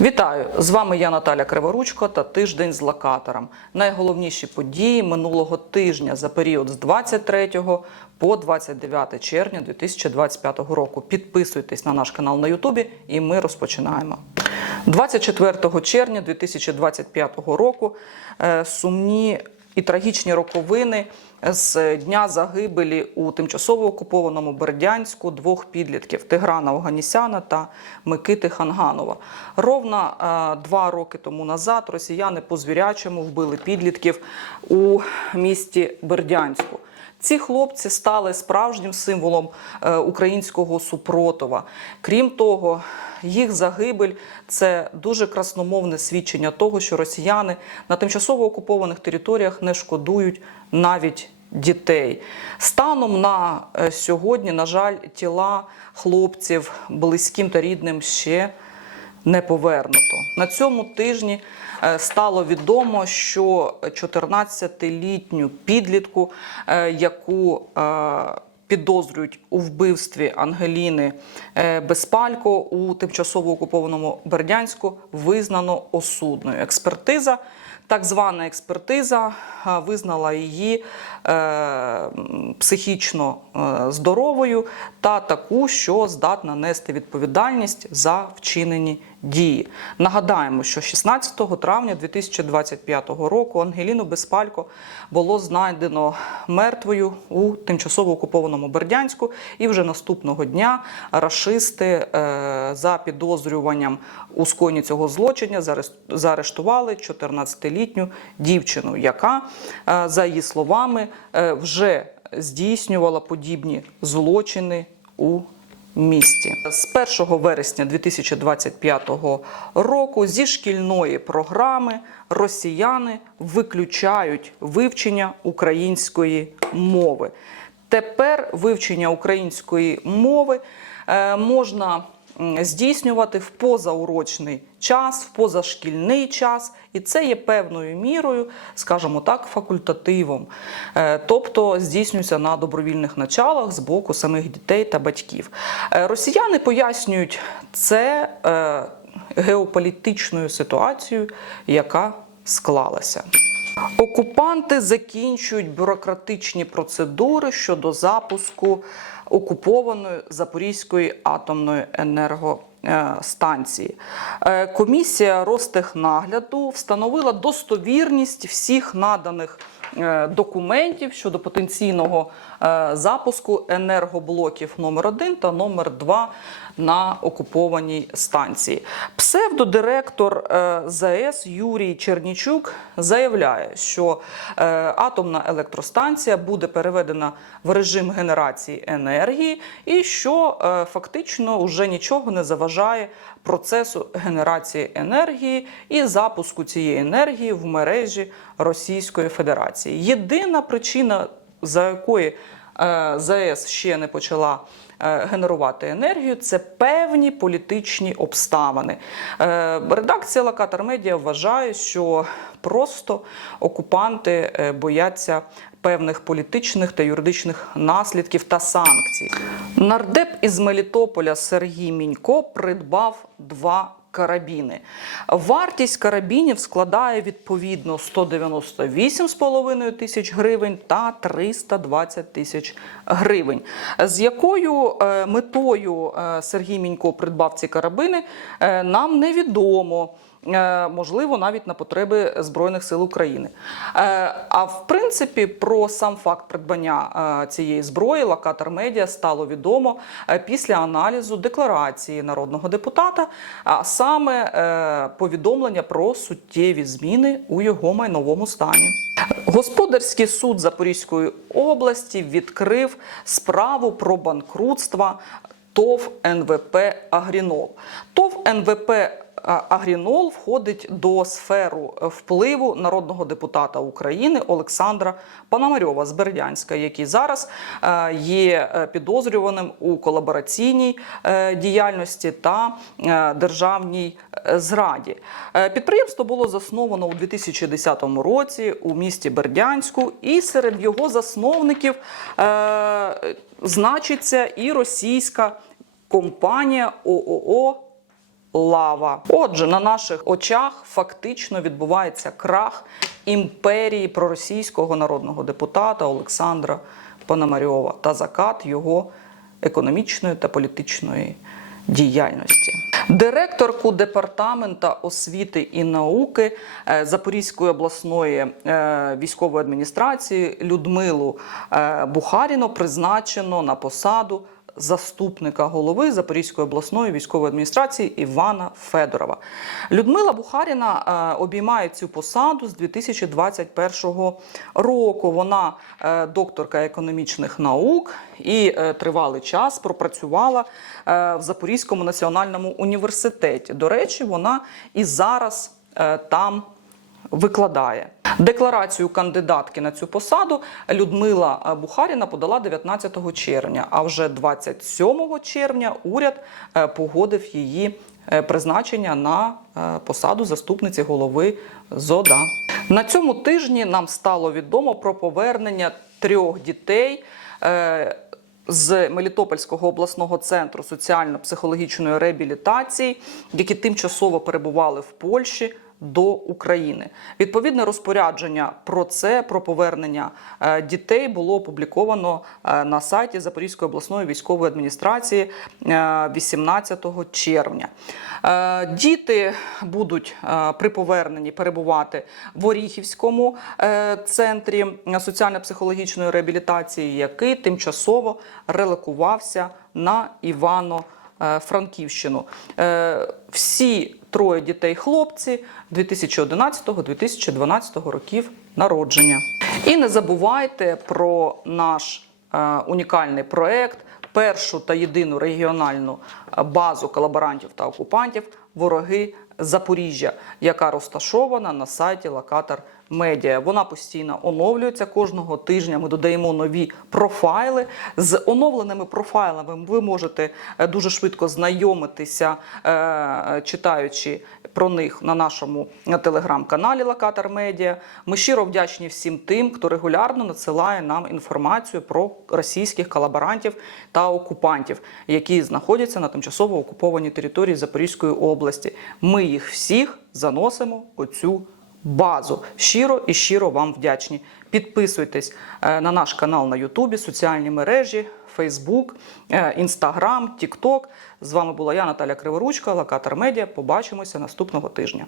Вітаю! З вами я Наталя Криворучко та тиждень з локатором. Найголовніші події минулого тижня за період з 23 по 29 червня 2025 року. Підписуйтесь на наш канал на Ютубі, і ми розпочинаємо. 24 червня 2025 року е, сумні і трагічні роковини з дня загибелі у тимчасово окупованому Бердянську двох підлітків Тиграна Оганісяна та Микити Ханганова. Ровно е, два роки тому назад росіяни по звірячому вбили підлітків у місті Бердянську. Ці хлопці стали справжнім символом е, українського супротива. Крім того, їх загибель це дуже красномовне свідчення того, що росіяни на тимчасово окупованих територіях не шкодують навіть дітей. Станом на е, сьогодні, на жаль, тіла хлопців близьким та рідним ще не повернуто. На цьому тижні е, стало відомо, що 14-літню підлітку, е, яку е, підозрюють у вбивстві Ангеліни Безпалько у тимчасово окупованому Бердянську, визнано осудною. Експертиза. Так звана експертиза визнала її психічно здоровою та таку, що здатна нести відповідальність за вчинені дії. Нагадаємо, що 16 травня 2025 року Ангеліну Безпалько було знайдено мертвою у тимчасово окупованому Бердянську, і вже наступного дня рашисти е, за підозрюванням у скоєнні цього злочину зарес- заарештували 14-літню дівчину, яка, е, за її словами, е, вже здійснювала подібні злочини у місті з 1 вересня 2025 року зі шкільної програми росіяни виключають вивчення української мови. Тепер вивчення української мови е, можна здійснювати в позаурочний час, в позашкільний час, і це є певною мірою, скажімо так, факультативом, Е, тобто здійснюється на добровільних началах з боку самих дітей та батьків. Е, Росіяни пояснюють це е, геополітичною ситуацією, яка склалася. Окупанти закінчують бюрократичні процедури щодо запуску окупованої Запорізької атомної енергостанції. Е, Комісія Ростехнагляду встановила достовірність всіх наданих документів щодо потенційного е, запуску енергоблоків номер 1 та номер 2 на окупованій станції. Псевдодиректор е, ЗАЕС Юрій Чернічук заявляє, що е, атомна електростанція буде переведена в режим генерації енергії, і що е, фактично вже нічого не заважає процесу генерації енергії і запуску цієї енергії в мережі Російської Федерації. Єдина причина, за якої е, ЗАЕС ще не почала е, генерувати енергію, це певні політичні обставини. Е, Редакція Локатор Медіа вважає, що просто окупанти бояться певних політичних та юридичних наслідків та санкцій. Нардеп із Мелітополя Сергій Мінько придбав два карабіни. Вартість карабінів складає відповідно 198,5 тисяч гривень та 320 тисяч гривень. З якою е, метою е, Сергій Мінько придбав ці карабини, е, нам невідомо. Е, Можливо, навіть на потреби Збройних сил України. Е, А в принципі, про сам факт придбання е, цієї зброї локатор медіа стало відомо після аналізу декларації народного депутата, а саме повідомлення про суттєві зміни у його майновому стані. Господарський суд Запорізької області відкрив справу про банкрутство ТОВ НВП Агрінол. ТОВ НВП Агрінол входить до сферу впливу народного депутата України Олександра Пономарьова з Бердянська, який зараз е, є е, підозрюваним у колабораційній е, діяльності та е, державній е, зраді. Е, Підприємство було засновано у 2010 році у місті Бердянську, і серед його засновників е, значиться і російська компанія ООО лава. Отже, на наших очах фактично відбувається крах імперії проросійського народного депутата Олександра Пономарьова та закат його економічної та політичної діяльності. Директорку департамента освіти і науки е, Запорізької обласної е, військової адміністрації Людмилу е, Бухаріно призначено на посаду заступника голови Запорізької обласної військової адміністрації Івана Федорова. Людмила Бухаріна е, обіймає цю посаду з 2021 року. Вона е, докторка економічних наук і е, тривалий час пропрацювала в Запорізькому національному університеті. До речі, вона і зараз там викладає. Декларацію кандидатки на цю посаду Людмила е, Бухаріна подала 19 червня, а вже 27 червня уряд е, погодив її е, призначення на посаду заступниці голови ЗОДА. На цьому тижні нам стало відомо про повернення трьох дітей. з Мелітопольського обласного центру соціально-психологічної реабілітації, які тимчасово перебували в Польщі до України. Відповідне розпорядження про це, про повернення е, дітей, було опубліковано е, на сайті Запорізької обласної військової адміністрації е, 18 червня. Е, Діти будуть при поверненні перебувати в Оріхівському центрі соціально-психологічної реабілітації, який тимчасово релокувався на Івано. Е, Франківщину. Е, Всі троє дітей хлопці 2011-2012 років народження. І не забувайте про наш е, унікальний проект, першу та єдину регіональну базу колаборантів та окупантів Вороги Запоріжжя, яка розташована на сайті Локатор Медіа. Вона постійно оновлюється кожного тижня. Ми додаємо нові профайли. З оновленими профайлами ви можете е, дуже швидко знайомитися, е, читаючи про них на нашому телеграм-каналі Локатор Медіа. Ми щиро вдячні всім тим, хто регулярно надсилає нам інформацію про російських колаборантів та окупантів, які знаходяться на тимчасово окупованій території Запорізької області. Ми їх всіх заносимо у цю базу. Щиро і щиро вам вдячні. Підписуйтесь е, на наш канал на Ютубі, соціальні мережі, Фейсбук, Інстаграм, Тікток. З вами була я, Наталя Криворучка, Локатор Медіа. Побачимося наступного тижня.